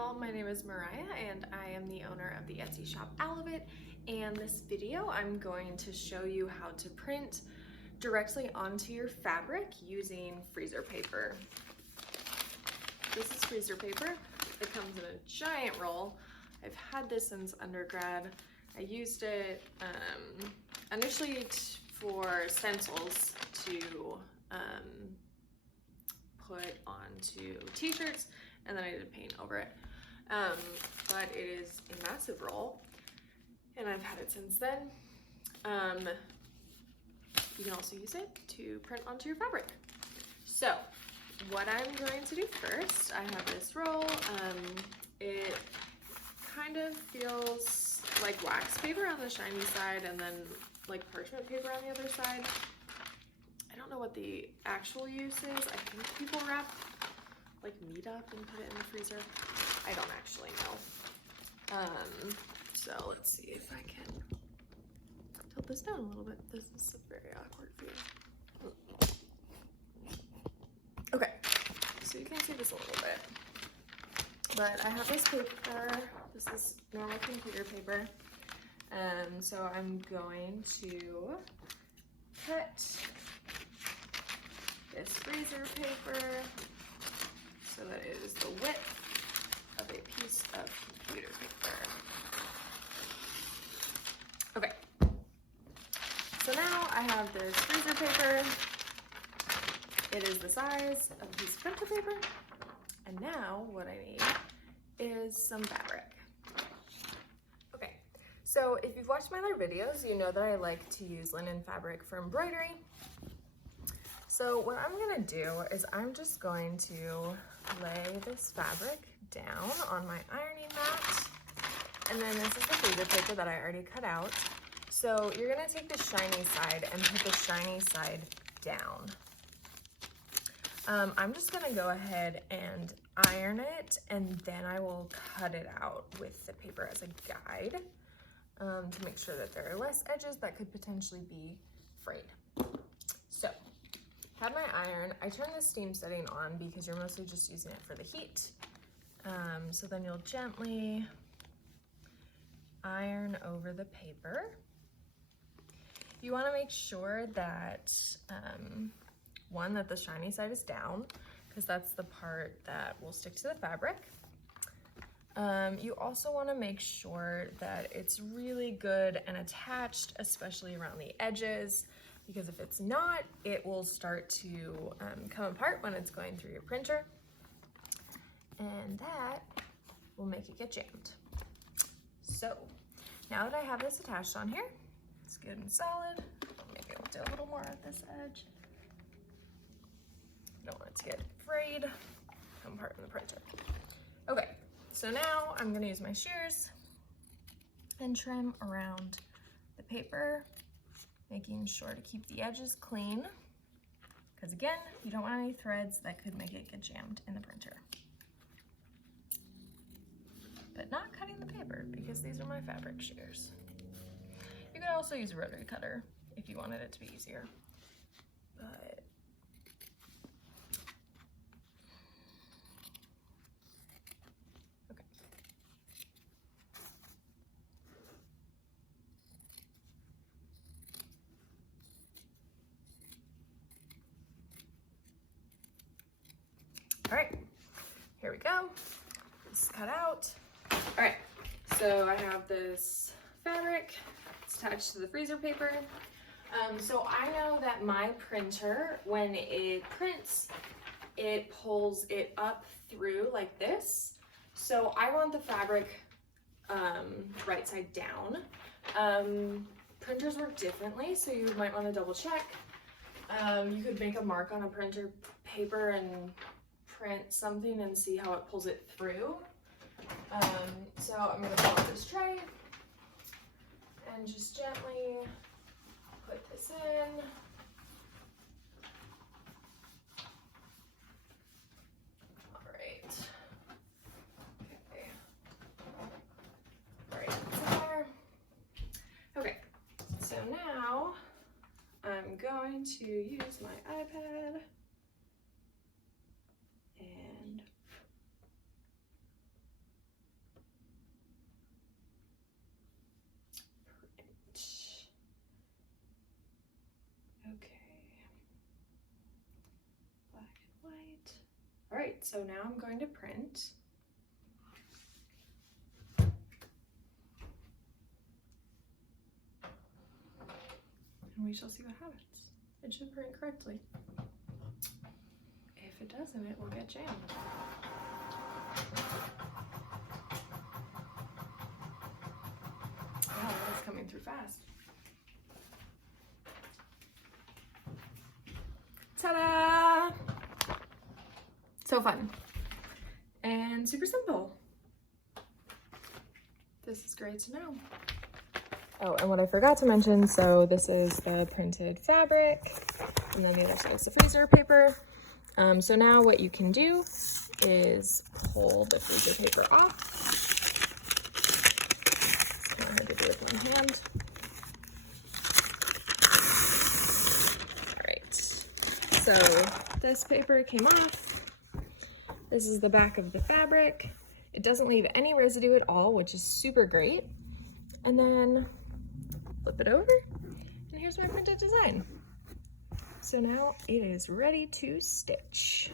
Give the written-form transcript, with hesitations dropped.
y'all, my name is Mariah and I am the owner of the Etsy shop Alivit, and this video I'm going to show you how to print directly onto your fabric using freezer paper. This is freezer paper. It comes in a giant roll. I've had this since undergrad. I used it initially for stencils to put onto t-shirts, and then I did paint over it. But it is a massive roll, and I've had it since then. You can also use it to print onto your fabric. So what I'm going to do first, I have this roll. It kind of feels like wax paper on the shiny side and then like parchment paper on the other side. I don't know what the actual use is. I think people wrap like meat up and put it in the freezer. I don't actually know. So let's see if I can tilt this down a little bit. This is a very awkward view. Okay, so you can see this a little bit. But I have this paper. This is normal computer paper. So I'm going to cut this freezer paper so that it is the width of a piece of computer paper. Okay, so now I have this freezer paper. It is the size of a piece of printer paper. And now what I need is some fabric. Okay, so if you've watched my other videos, you know that I like to use linen fabric for embroidery. So what I'm gonna do is I'm just going to lay this fabric down on my ironing mat. And then this is the freezer paper that I already cut out. So you're gonna take the shiny side and put the shiny side down. I'm just gonna go ahead and iron it, and then I will cut it out with the paper as a guide to make sure that there are less edges that could potentially be frayed. So, have my iron. I turn the steam setting on because you're mostly just using it for the heat. So then you'll gently iron over the paper. You wanna make sure that one, that the shiny side is down, because that's the part that will stick to the fabric. You also want to make sure that it's really good and attached, especially around the edges, because if it's not, it will start to come apart when it's going through your printer, and that will make it get jammed. So now that I have this attached on here, it's good and solid. Maybe I'll do a little more at this edge. Don't want it to get frayed, come apart in the printer. Okay, so now I'm gonna use my shears and trim around the paper, making sure to keep the edges clean, because again, you don't want any threads that could make it get jammed in the printer. But not cutting the paper, because these are my fabric shears. You could also use a rotary cutter if you wanted it to be easier, but all right, here we go. This is cut out. All right, so I have this fabric. It's attached to the freezer paper. So I know that my printer, when it prints, it pulls it up through like this. So I want the fabric right side down. Printers work differently, so you might want to double check. You could make a mark on a printer paper and print something and see how it pulls it through. So I'm going to pull out this tray and just gently put this in. All right. Okay. All right, it's there. Okay, so now I'm going to use my iPad and right, so now I'm going to print. And we shall see what happens. It should print correctly. If it doesn't, it will get jammed. Wow, that's coming through fast. Ta-da! So fun and super simple. This is great to know. Oh, and what I forgot to mention, so this is the printed fabric, and then the other side is the freezer paper. So now what you can do is pull the freezer paper off. It's kind of hard to do with one hand. All right, so this paper came off. This is the back of the fabric. It doesn't leave any residue at all, which is super great. And then flip it over, and here's my printed design. So now it is ready to stitch.